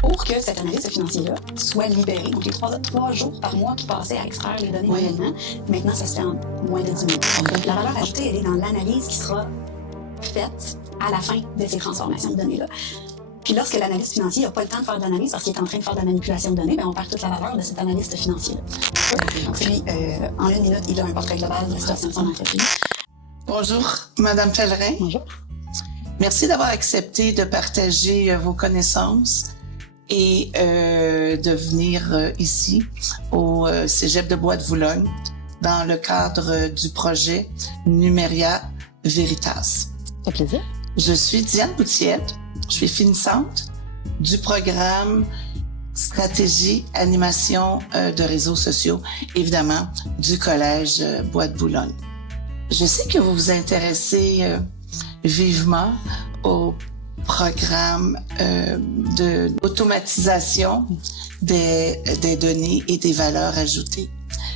Pour que cet analyste financier-là soit libéré, donc les trois jours par mois qui passaient à extraire les données manuellement, maintenant ça se fait en moins de 10 minutes. Donc la valeur ajoutée, elle est dans l'analyse qui sera faite à la fin de ces transformations de données-là. Puis lorsque l'analyste financier n'a pas le temps de faire de l'analyse parce qu'il est en train de faire de la manipulation de données, bien, on perd toute la valeur de cet analyste financier-là. Puis, en 1 minute, il a un portrait global de la situation de son entreprise. Bonjour, Madame Pellerin. Bonjour. Merci d'avoir accepté de partager vos connaissances et de venir ici au Cégep de Bois-de-Boulogne dans le cadre du projet Numéria Veritas. Ça fait plaisir. Je suis Diane Boutiette, je suis finissante du programme Stratégie Animation de réseaux sociaux, évidemment du Collège Bois-de-Boulogne. Je sais que vous vous intéressez vivement au programme d'automatisation des données et des valeurs ajoutées.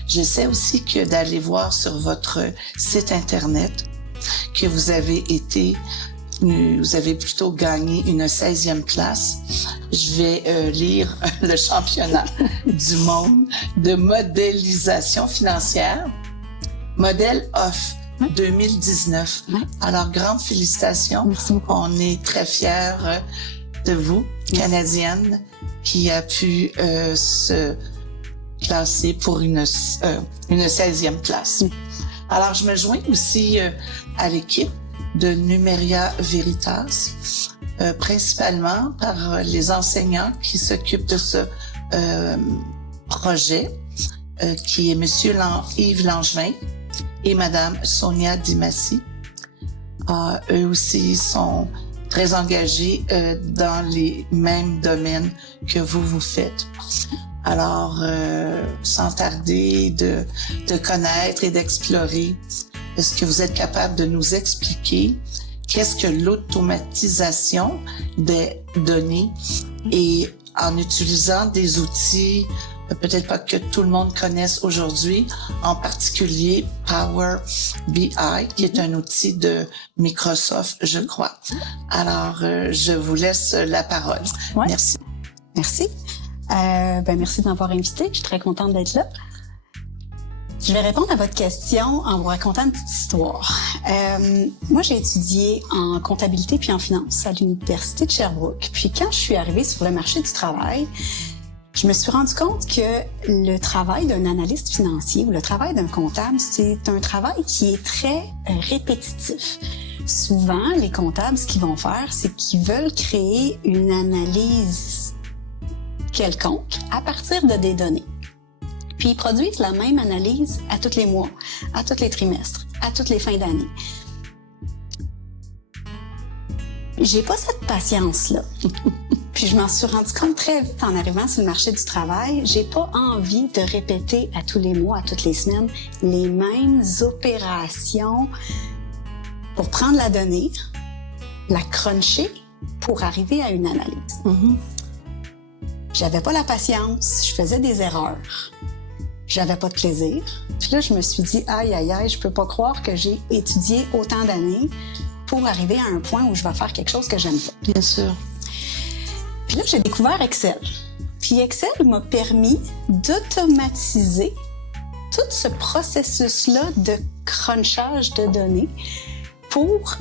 Je sais aussi que d'aller voir sur votre site Internet que vous avez plutôt gagné une 16e place. Je vais lire le championnat du monde de modélisation financière, Model Off 2019. Ouais. Alors, grandes félicitations. Merci beaucoup. On est très fiers de vous, Canadienne, qui a pu se classer pour une 16e place. Alors, je me joins aussi à l'équipe de Numéria Veritas, principalement par les enseignants qui s'occupent de ce projet, qui est Monsieur Yves Langevin et Madame Sonia Dimassi. Eux aussi sont très engagés dans les mêmes domaines que vous faites. Alors, sans tarder de connaître et d'explorer, est-ce que vous êtes capable de nous expliquer qu'est-ce que l'automatisation des données et en utilisant des outils, peut-être pas que tout le monde connaisse aujourd'hui, en particulier Power BI, qui est un outil de Microsoft, je crois. Alors, je vous laisse la parole. Ouais. Merci. Merci. Merci de m'avoir invitée. Je suis très contente d'être là. Je vais répondre à votre question en vous racontant une petite histoire. Moi, j'ai étudié en comptabilité puis en finance à l'Université de Sherbrooke. Puis quand je suis arrivée sur le marché du travail, je me suis rendu compte que le travail d'un analyste financier ou le travail d'un comptable, c'est un travail qui est très répétitif. Souvent, les comptables, ce qu'ils vont faire, c'est qu'ils veulent créer une analyse quelconque à partir de des données. Puis ils produisent la même analyse à tous les mois, à tous les trimestres, à toutes les fins d'année. J'ai pas cette patience-là. Puis je m'en suis rendu compte très vite en arrivant sur le marché du travail. J'ai pas envie de répéter à tous les mois, à toutes les semaines, les mêmes opérations pour prendre la donnée, la cruncher pour arriver à une analyse. J'avais pas la patience, je faisais des erreurs. J'avais pas de plaisir. Puis là, je me suis dit, aïe, aïe, aïe, je peux pas croire que j'ai étudié autant d'années pour arriver à un point où je vais faire quelque chose que j'aime pas. Bien sûr. Puis là, j'ai découvert Excel. Puis Excel m'a permis d'automatiser tout ce processus-là de crunchage de données pour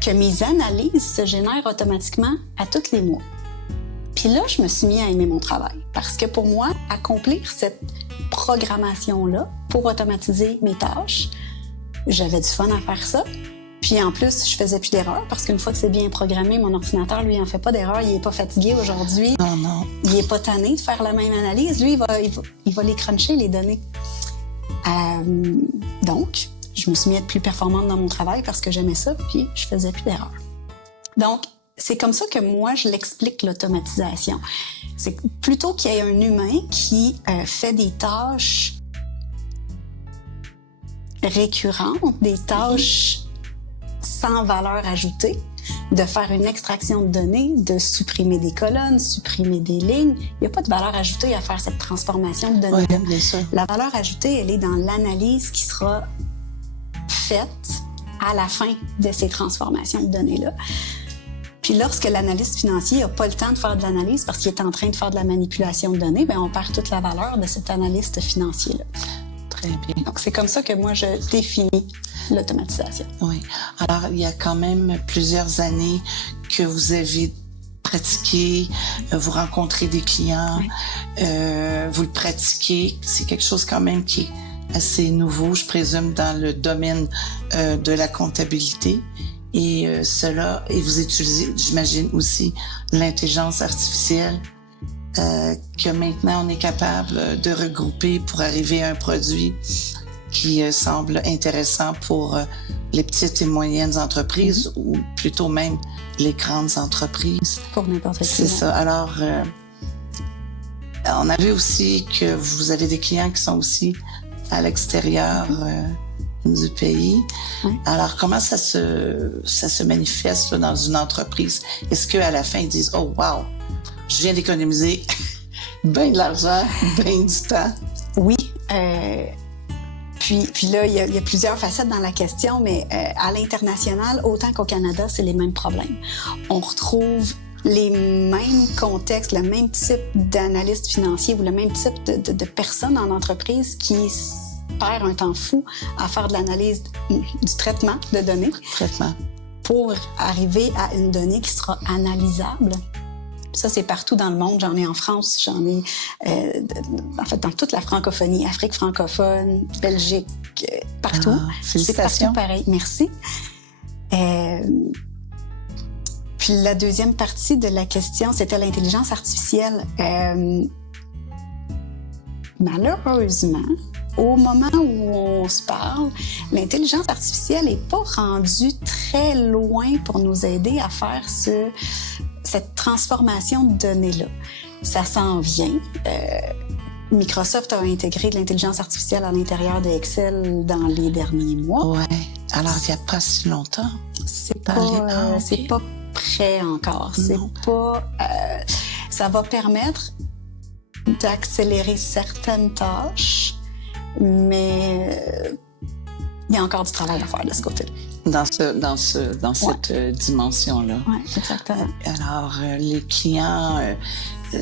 que mes analyses se génèrent automatiquement à tous les mois. Puis là, je me suis mis à aimer mon travail. Parce que pour moi, accomplir cette programmation-là pour automatiser mes tâches, j'avais du fun à faire ça. Puis en plus, je faisais plus d'erreurs parce qu'une fois que c'est bien programmé, mon ordinateur, lui, en fait pas d'erreurs. Il est pas fatigué aujourd'hui. Non, non. Il est pas tanné de faire la même analyse. Lui, il va les cruncher, les données. Donc, je me suis mis à être plus performante dans mon travail parce que j'aimais ça, puis je faisais plus d'erreurs. Donc, c'est comme ça que moi, je l'explique, l'automatisation. C'est plutôt qu'il y ait un humain qui fait des tâches récurrentes, des tâches sans valeur ajoutée, de faire une extraction de données, de supprimer des colonnes, supprimer des lignes. Il n'y a pas de valeur ajoutée à faire cette transformation de données-là. Oui, bien sûr. La valeur ajoutée, elle est dans l'analyse qui sera faite à la fin de ces transformations de données-là. Puis lorsque l'analyste financier n'a pas le temps de faire de l'analyse parce qu'il est en train de faire de la manipulation de données, bien, on perd toute la valeur de cet analyste financier-là. Très bien. Donc, c'est comme ça que moi, je définis l'automatisation. Oui. Alors, il y a quand même plusieurs années que vous avez pratiqué, vous rencontrez des clients, Oui. vous le pratiquez. C'est quelque chose quand même qui est assez nouveau, je présume, dans le domaine de la comptabilité. Et et vous utilisez, j'imagine, aussi l'intelligence artificielle que maintenant on est capable de regrouper pour arriver à un produit qui semble intéressant pour les petites et moyennes entreprises ou plutôt même les grandes entreprises. Pour n'importe qui. C'est ça. Alors, on a vu aussi que vous avez des clients qui sont aussi à l'extérieur du pays. Oui. Alors, comment ça se manifeste là, dans une entreprise? Est-ce qu'à la fin, ils disent « Oh, wow, je viens d'économiser bien de l'argent, bien du temps. » Oui. Puis là, il y a plusieurs facettes dans la question, mais à l'international, autant qu'au Canada, c'est les mêmes problèmes. On retrouve les mêmes contextes, le même type d'analyste financier ou le même type de personnes en entreprise qui perd un temps fou à faire de l'analyse du traitement de données pour arriver à une donnée qui sera analysable. Ça, c'est partout dans le monde. J'en ai en France, j'en ai en fait dans toute la francophonie, Afrique francophone, Belgique, partout. C'est partout pareil. Merci. Puis la deuxième partie de la question, c'était l'intelligence artificielle. Malheureusement, au moment où on se parle, l'intelligence artificielle n'est pas rendue très loin pour nous aider à faire cette transformation de données-là. Ça s'en vient. Microsoft a intégré de l'intelligence artificielle à l'intérieur de Excel dans les derniers mois. Ouais. Alors, il n'y a pas si longtemps. C'est pas prêt encore. C'est pas. Ça va permettre d'accélérer certaines tâches, mais il y a encore du travail à faire de ce côté-là. Dans cette dimension-là. Oui, exactement. Alors, les clients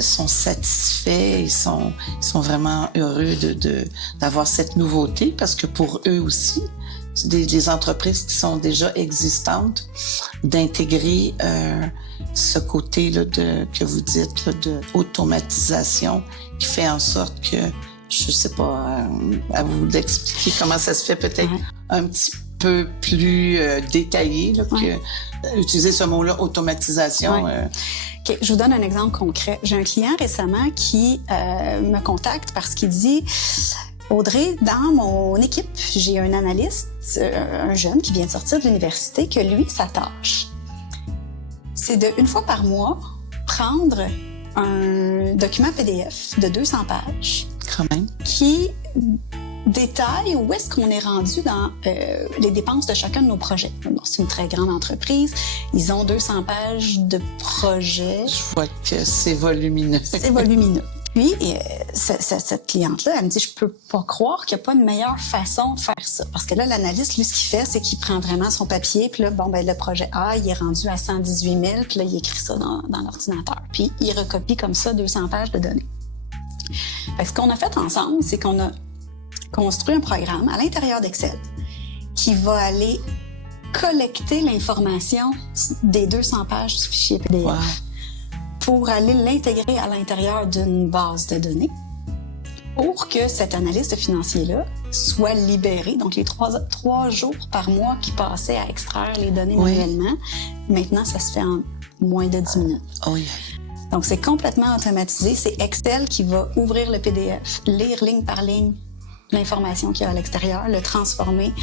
sont satisfaits, ils sont vraiment heureux d'avoir cette nouveauté parce que pour eux aussi, des entreprises qui sont déjà existantes, d'intégrer ce côté-là que vous dites là, de automatisation qui fait en sorte que, je sais pas, à vous d'expliquer comment ça se fait peut-être un petit peu plus détaillé là, que utiliser ce mot-là, automatisation. Okay, je vous donne un exemple concret. J'ai un client récemment qui me contacte parce qu'il dit « Audrey, dans mon équipe, j'ai un analyste, un jeune qui vient de sortir de l'université, que lui, sa tâche, c'est de, une fois par mois, prendre un document PDF de 200 pages quand même, qui détaille où est-ce qu'on est rendu dans les dépenses de chacun de nos projets. Bon, c'est une très grande entreprise. Ils ont 200 pages de projets. Je vois que c'est volumineux. C'est volumineux. Puis, cette cliente-là, elle me dit, je peux pas croire qu'il n'y a pas une meilleure façon de faire ça. Parce que là, l'analyste, lui, ce qu'il fait, c'est qu'il prend vraiment son papier, puis là, le projet A, il est rendu à 118 000, puis là, il écrit ça dans l'ordinateur. Puis, il recopie comme ça 200 pages de données. Fait que ce qu'on a fait ensemble, c'est qu'on a construit un programme à l'intérieur d'Excel qui va aller collecter l'information des 200 pages du fichier PDF. Wow. Pour aller l'intégrer à l'intérieur d'une base de données pour que cet analyste financier-là soit libéré. Donc, les 3 jours par mois qui passaient à extraire les données manuellement, maintenant, ça se fait en moins de 10 minutes. Oui. Donc, c'est complètement automatisé. C'est Excel qui va ouvrir le PDF, lire ligne par ligne l'information qu'il y a à l'extérieur, le transformer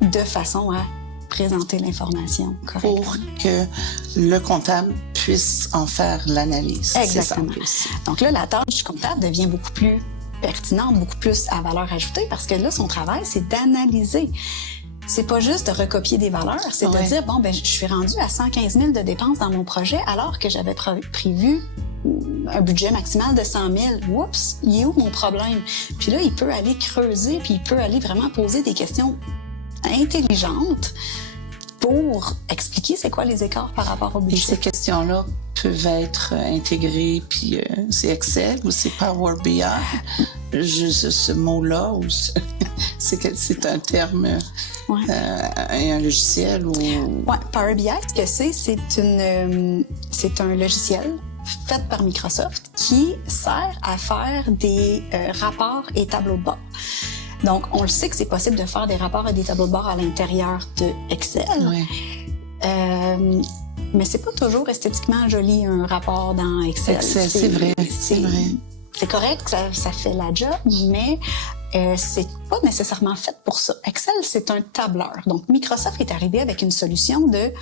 de façon à présenter l'information correctement. Pour que le comptable puisse en faire l'analyse. Exactement. Donc là, la tâche du comptable devient beaucoup plus pertinente, beaucoup plus à valeur ajoutée, parce que là, son travail, c'est d'analyser. C'est pas juste de recopier des valeurs, c'est de dire, bon, je suis rendu à 115 000 de dépenses dans mon projet, alors que j'avais prévu un budget maximal de 100 000. Oups, il est où mon problème? Puis là, il peut aller creuser, puis il peut aller vraiment poser des questions intelligentes pour expliquer c'est quoi les écarts par rapport au Et budget. ces questions-là peuvent être intégrées, puis c'est Excel ou c'est Power BI? Juste ce mot-là, ou c'est un terme et un logiciel? Ou... Ouais, Power BI, ce que c'est un logiciel fait par Microsoft qui sert à faire des rapports et tableaux de bord. Donc, on le sait que c'est possible de faire des rapports et des tableaux de bord à l'intérieur de Excel. Ouais. Mais c'est pas toujours esthétiquement joli un rapport dans Excel. Excel, c'est vrai. C'est correct, ça fait la job, mais c'est pas nécessairement fait pour ça. Excel, c'est un tableur. Donc, Microsoft est arrivé avec une solution de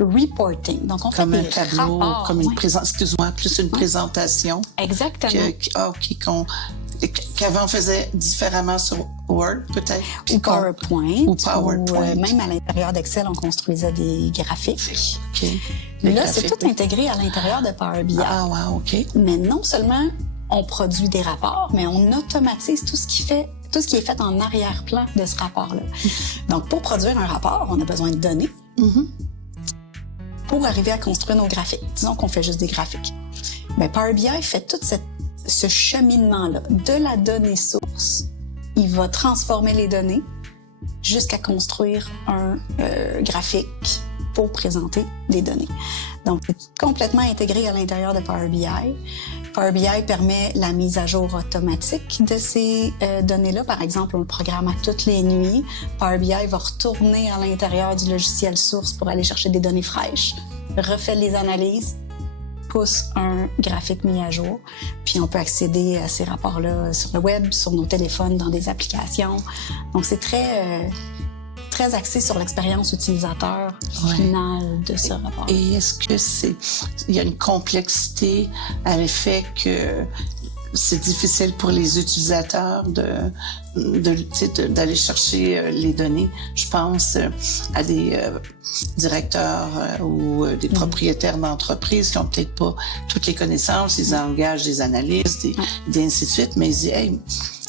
reporting. Donc, on comme fait un des tableau, rapports. comme une excuse-moi, plus une présentation. Exactement. Qu'avant on faisait différemment sur Word, peut-être. Ou PowerPoint. Ou PowerPoint. Même à l'intérieur d'Excel, on construisait des graphiques. OK. Là, c'est tout intégré à l'intérieur de Power BI. Ah, wow, OK. Mais non seulement on produit des rapports, mais on automatise tout ce qui est fait en arrière-plan de ce rapport-là. Donc, pour produire un rapport, on a besoin de données pour arriver à construire nos graphiques. Disons qu'on fait juste des graphiques. Mais Power BI fait tout ce cheminement-là de la donnée source. Il va transformer les données jusqu'à construire un graphique pour présenter des données. Donc, c'est complètement intégré à l'intérieur de Power BI. Power BI permet la mise à jour automatique de ces données-là. Par exemple, on le programme à toutes les nuits. Power BI va retourner à l'intérieur du logiciel source pour aller chercher des données fraîches, refait les analyses, pousse un graphique mis à jour. Puis on peut accéder à ces rapports-là sur le web, sur nos téléphones, dans des applications. Donc, c'est très axé sur l'expérience utilisateur finale de ce rapport. Et est-ce que il y a une complexité à l'effet que c'est difficile pour les utilisateurs d'aller chercher les données? Je pense à des directeurs ou des propriétaires d'entreprises qui ont peut-être pas toutes les connaissances, ils engagent des analystes et ainsi de suite, mais ils disent, hey,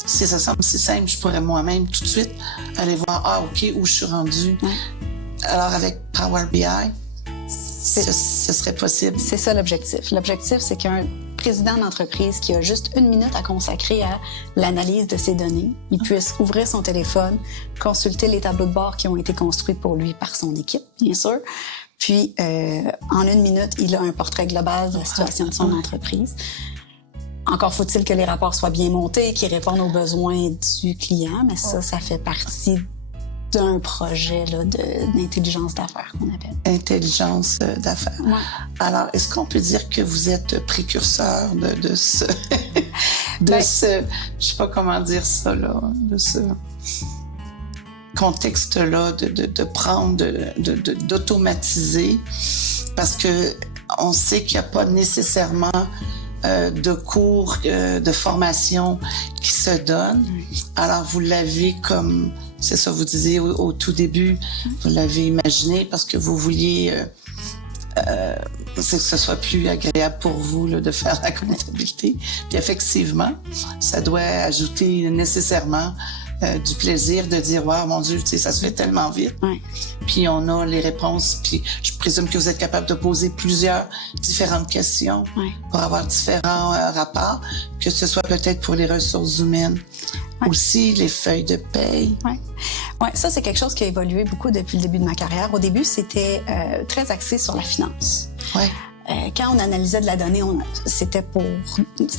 si ça semble si simple, je pourrais moi-même tout de suite aller voir, OK, où je suis rendu. Alors, avec Power BI, ce serait possible. C'est ça l'objectif. L'objectif, c'est qu'un président d'entreprise qui a juste 1 minute à consacrer à l'analyse de ses données, il puisse ouvrir son téléphone, consulter les tableaux de bord qui ont été construits pour lui par son équipe, bien sûr. Puis, en 1 minute, il a un portrait global de la situation de son entreprise. Encore faut-il que les rapports soient bien montés, qu'ils répondent aux besoins du client, mais ça fait partie d'un projet là, d'intelligence d'affaires qu'on appelle. Intelligence d'affaires. Ouais. Alors, est-ce qu'on peut dire que vous êtes précurseur de ce... je sais pas comment dire ça, là, de ce contexte-là, de prendre, d'automatiser, parce que on sait qu'il n'y a pas nécessairement de cours de formation qui se donnent. Alors, vous l'avez comme... C'est ça, vous disiez au tout début, vous l'avez imaginé parce que vous vouliez que ce soit plus agréable pour vous là, de faire la comptabilité. Puis effectivement, ça doit ajouter nécessairement du plaisir de dire « Wow, mon Dieu, ça se fait tellement vite. Ouais. » Puis on a les réponses. Puis je présume que vous êtes capable de poser plusieurs différentes questions pour avoir différents rapports, que ce soit peut-être pour les ressources humaines. Aussi, les feuilles de paye. Ouais, ça, c'est quelque chose qui a évolué beaucoup depuis le début de ma carrière. Au début, c'était très axé sur la finance. Quand on analysait de la donnée, c'était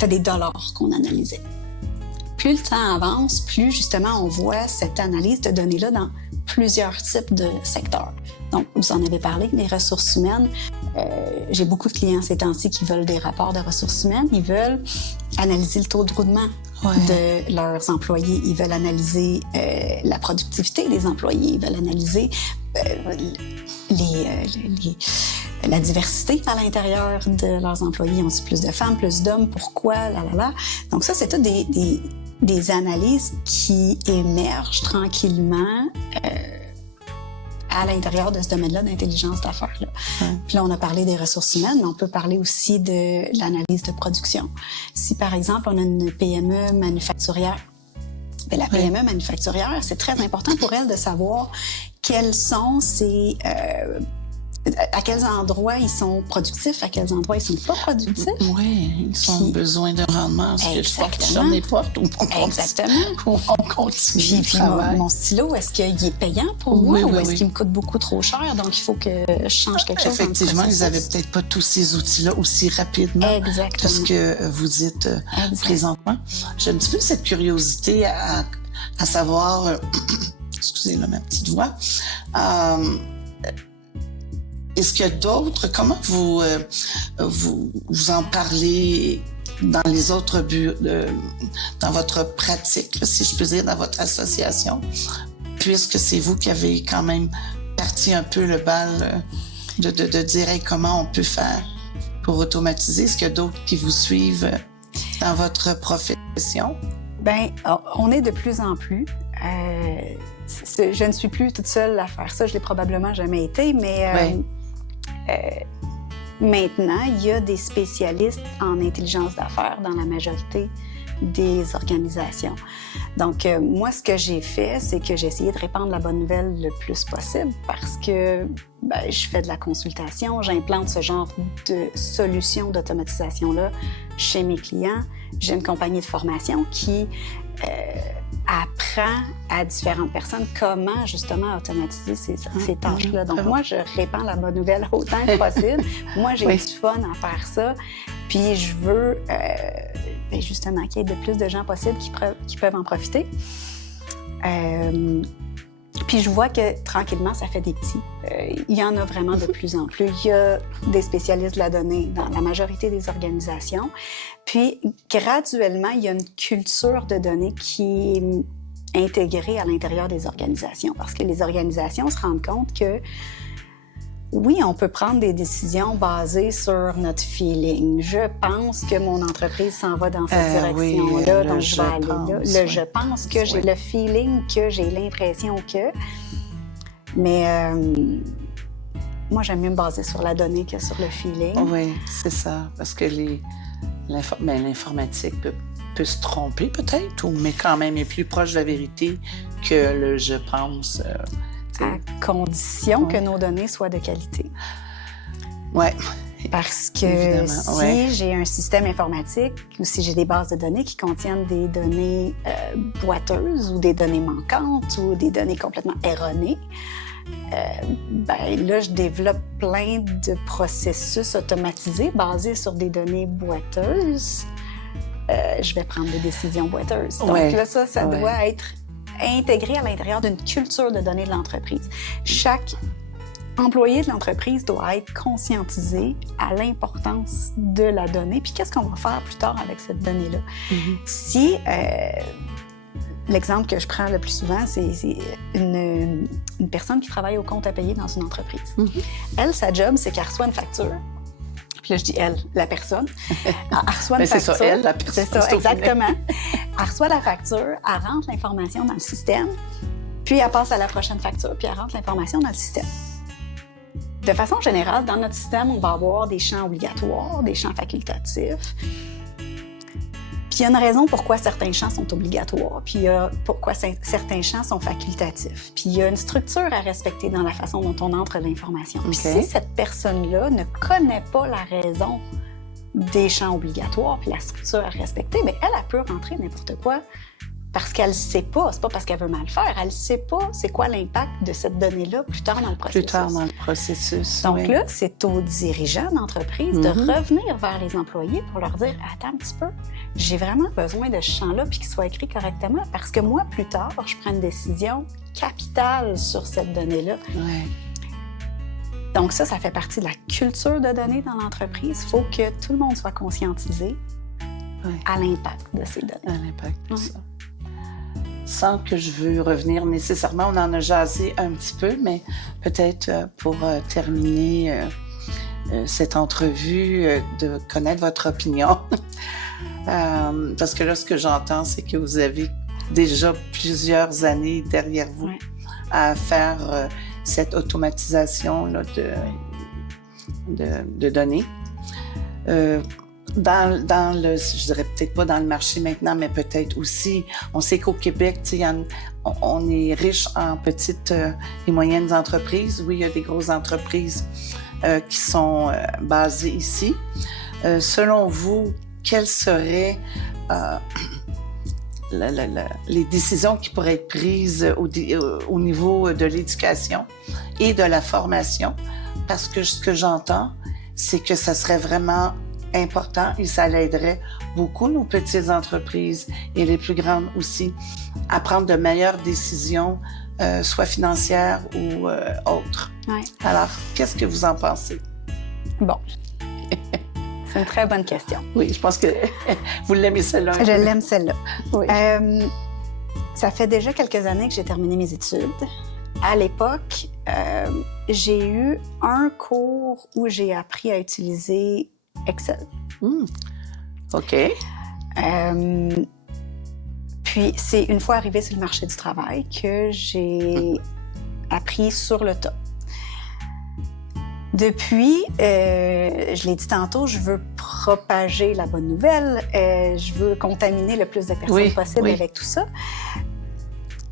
des dollars qu'on analysait. Plus le temps avance, plus justement on voit cette analyse de données-là dans plusieurs types de secteurs. Donc, vous en avez parlé, les ressources humaines. J'ai beaucoup de clients ces temps-ci qui veulent des rapports de ressources humaines. Ils veulent analyser le taux de roulement de leurs employés. Ils veulent analyser la productivité des employés. Ils veulent analyser la diversité à l'intérieur de leurs employés. Ont-ils plus de femmes, plus d'hommes? Pourquoi? Donc ça, c'est tout des analyses qui émergent tranquillement à l'intérieur de ce domaine-là d'intelligence d'affaires. Puis là, on a parlé des ressources humaines, mais on peut parler aussi de l'analyse de production. Si, par exemple, on a une PME manufacturière, Mais la PME manufacturière, c'est très important pour elle de savoir quels sont ses... à quels endroits ils sont productifs, à quels endroits ils sont pas productifs. Oui, ils ont besoin de rendement. J'en ai pas. Exactement. On continue. Puis mon stylo, est-ce qu'il est payant pour moi ou est-ce qu'il me coûte beaucoup trop cher? Donc, il faut que je change quelque chose. Effectivement, ils n'avaient peut-être pas tous ces outils-là aussi rapidement. Exactement. Tout ce que vous dites présentement. J'ai un petit peu cette curiosité à savoir... excusez là ma petite voix. Est-ce qu'il y a d'autres? Comment vous en parlez dans les autres dans votre pratique, là, si je peux dire, dans votre association, puisque c'est vous qui avez quand même parti un peu le bal de dire hey, comment on peut faire pour automatiser? Est-ce qu'il y a d'autres qui vous suivent dans votre profession? Bien, on est de plus en plus. Je ne suis plus toute seule à faire ça. Je l'ai probablement jamais été, mais maintenant, il y a des spécialistes en intelligence d'affaires dans la majorité des organisations. Donc, moi, ce que j'ai fait, c'est que j'ai essayé de répandre la bonne nouvelle le plus possible parce que je fais de la consultation, j'implante ce genre de solutions d'automatisation-là chez mes clients. J'ai une compagnie de formation qui apprend à différentes personnes comment, justement, automatiser ces tâches-là. Donc, moi, je répands la bonne nouvelle autant que possible. Moi, j'ai du fun à faire ça. Puis, je veux, justement, qu'il y ait de plus de gens possibles qui peuvent en profiter. Puis, je vois que, tranquillement, ça fait des petits. Il y en a vraiment de plus en plus. Il y a des spécialistes de la donnée dans la majorité des organisations. Puis, graduellement, il y a une culture de données qui est intégrée à l'intérieur des organisations. Parce que les organisations se rendent compte que, oui, on peut prendre des décisions basées sur notre feeling. Je pense que mon entreprise s'en va dans cette direction-là, donc je vais aller là. Je pense que j'ai le feeling, que j'ai l'impression que... Mais moi, j'aime mieux me baser sur la donnée que sur le feeling. Oui, c'est ça. Parce que l'informatique peut se tromper peut-être, mais quand même est plus proche de la vérité que le « je pense ». À condition que nos données soient de qualité. Oui. Parce que si j'ai un système informatique ou si j'ai des bases de données qui contiennent des données boiteuses ou des données manquantes ou des données complètement erronées, là, je développe plein de processus automatisés basés sur des données boiteuses. Je vais prendre des décisions boiteuses. Donc là, ça doit être intégré à l'intérieur d'une culture de données de l'entreprise. Chaque employé de l'entreprise doit être conscientisé à l'importance de la donnée. Puis qu'est-ce qu'on va faire plus tard avec cette donnée-là? Si l'exemple que je prends le plus souvent, c'est une personne qui travaille au compte à payer dans une entreprise. Elle, sa job, c'est qu'elle reçoit une facture. Puis là, je dis elle, la personne. Elle reçoit une facture. C'est ça, elle, la personne. C'est ça, exactement. Elle reçoit la facture, elle rentre l'information dans le système, puis elle passe à la prochaine facture, puis elle rentre l'information dans le système. De façon générale, dans notre système, on va avoir des champs obligatoires, des champs facultatifs. Puis il y a une raison pourquoi certains champs sont obligatoires, puis il y a pourquoi certains champs sont facultatifs. Puis il y a une structure à respecter dans la façon dont on entre l'information. Puis si cette personne-là ne connaît pas la raison des champs obligatoires puis la structure à respecter, bien, elle peut rentrer n'importe quoi parce qu'elle ne sait pas. C'est pas parce qu'elle veut mal faire. Elle ne sait pas c'est quoi l'impact de cette donnée-là plus tard dans le processus. Plus tard dans le processus, Donc là, c'est aux dirigeants d'entreprise de revenir vers les employés pour leur dire « Attends un petit peu, j'ai vraiment besoin de ce champ-là puis qu'il soit écrit correctement parce que moi, plus tard, je prends une décision capitale sur cette donnée-là. » Donc ça fait partie de la culture de données dans l'entreprise. Il faut que tout le monde soit conscientisé à l'impact de ces données. À l'impact de ça. Sans que je veux revenir nécessairement, on en a jasé un petit peu, mais peut-être pour terminer cette entrevue, de connaître votre opinion. Parce que là, ce que j'entends, c'est que vous avez déjà plusieurs années derrière vous à faire cette automatisation là, de données. dans le, je dirais peut-être pas dans le marché maintenant, mais peut-être aussi, on sait qu'au Québec, tu sais, on est riche en petites et moyennes entreprises. Oui, il y a des grosses entreprises qui sont basées ici. Selon vous, quelles seraient les décisions qui pourraient être prises au niveau de l'éducation et de la formation? Parce que ce que j'entends, c'est que ça serait vraiment important et ça l'aiderait beaucoup nos petites entreprises et les plus grandes aussi à prendre de meilleures décisions, soit financières ou autres. Ouais. Alors, qu'est-ce que vous en pensez? Bon, c'est une très bonne question. Oui, je pense que vous l'aimez celle-là. Je l'aime celle-là. Oui. Ça fait déjà quelques années que j'ai terminé mes études. À l'époque, j'ai eu un cours où j'ai appris à utiliser Excel. OK. Puis, c'est une fois arrivée sur le marché du travail que j'ai appris sur le tas. Depuis, je l'ai dit tantôt, je veux propager la bonne nouvelle, je veux contaminer le plus de personnes possible avec tout ça.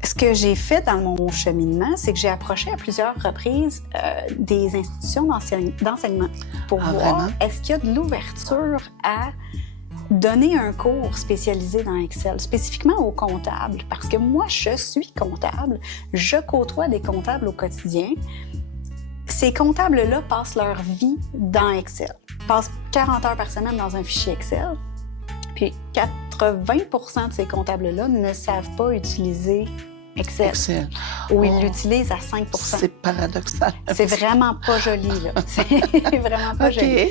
Ce que j'ai fait dans mon cheminement, c'est que j'ai approché à plusieurs reprises des institutions d'enseignement pour voir vraiment? Est-ce qu'il y a de l'ouverture à donner un cours spécialisé dans Excel, spécifiquement aux comptables, parce que moi, je suis comptable, je côtoie des comptables au quotidien. Ces comptables-là passent leur vie dans Excel, passent 40 heures par semaine dans un fichier Excel, puis 80% de ces comptables-là ne savent pas utiliser Excel. Ou ils l'utilisent à 5%. C'est paradoxal. C'est vraiment pas joli, là. C'est vraiment pas joli.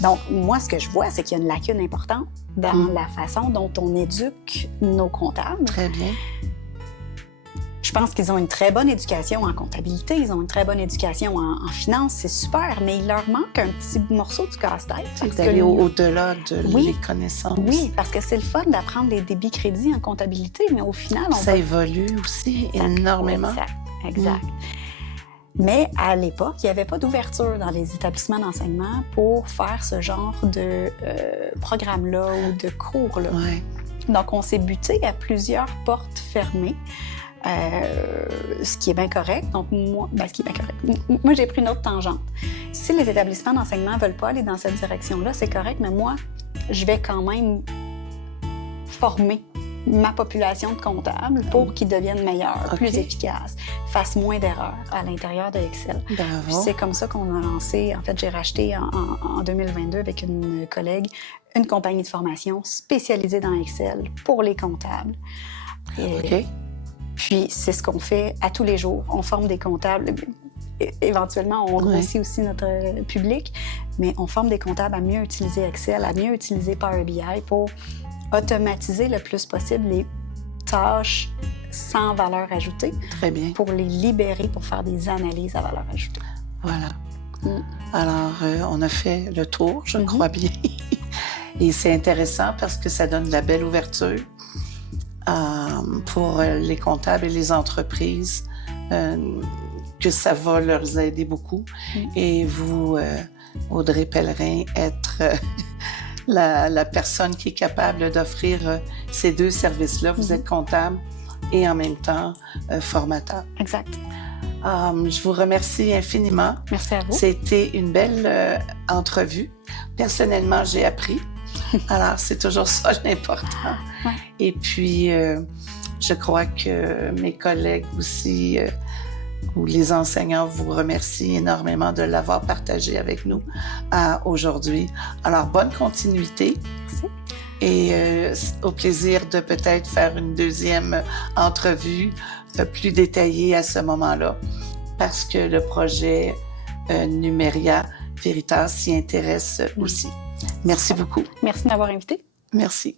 Donc, moi, ce que je vois, c'est qu'il y a une lacune importante dans la façon dont on éduque nos comptables. Très bien. Je pense qu'ils ont une très bonne éducation en comptabilité, ils ont une très bonne éducation en finance, c'est super, mais il leur manque un petit morceau du casse-tête. C'est d'aller au-delà de les connaissances. Oui, parce que c'est le fun d'apprendre les débits crédits en comptabilité, mais au final, ça évolue aussi énormément. Exact. Mais à l'époque, il n'y avait pas d'ouverture dans les établissements d'enseignement pour faire ce genre de programme-là ou de cours-là. Ouais. Donc, on s'est buté à plusieurs portes fermées. Ce qui est bien correct. Donc, moi, j'ai pris une autre tangente. Si les établissements d'enseignement ne veulent pas aller dans cette direction-là, c'est correct, mais moi, je vais quand même former ma population de comptables pour qu'ils deviennent meilleurs, plus efficaces, fassent moins d'erreurs à l'intérieur de Excel. Puis c'est comme ça qu'on a lancé. En fait, j'ai racheté en 2022 avec une collègue une compagnie de formation spécialisée dans Excel pour les comptables. Et, puis, c'est ce qu'on fait à tous les jours. On forme des comptables. Éventuellement, on grossit aussi notre public, mais on forme des comptables à mieux utiliser Excel, à mieux utiliser Power BI pour automatiser le plus possible les tâches sans valeur ajoutée. Très bien. Pour les libérer, pour faire des analyses à valeur ajoutée. Voilà. Alors, on a fait le tour, je crois bien. Et c'est intéressant parce que ça donne de la belle ouverture pour les comptables et les entreprises, que ça va leur aider beaucoup. Et vous, Audrey Pellerin, être la personne qui est capable d'offrir ces deux services-là. Vous êtes comptable et en même temps formateur. Exact. Je vous remercie infiniment. Merci à vous. C'était une belle entrevue. Personnellement, j'ai appris. Alors, c'est toujours ça l'important. Ouais. Et puis, je crois que mes collègues aussi, ou les enseignants, vous remercient énormément de l'avoir partagé avec nous aujourd'hui. Alors, bonne continuité. Merci. Et au plaisir de peut-être faire une deuxième entrevue plus détaillée à ce moment-là, parce que le projet Numéria Veritas s'y intéresse aussi. Merci beaucoup. Merci de m'avoir invité. Merci.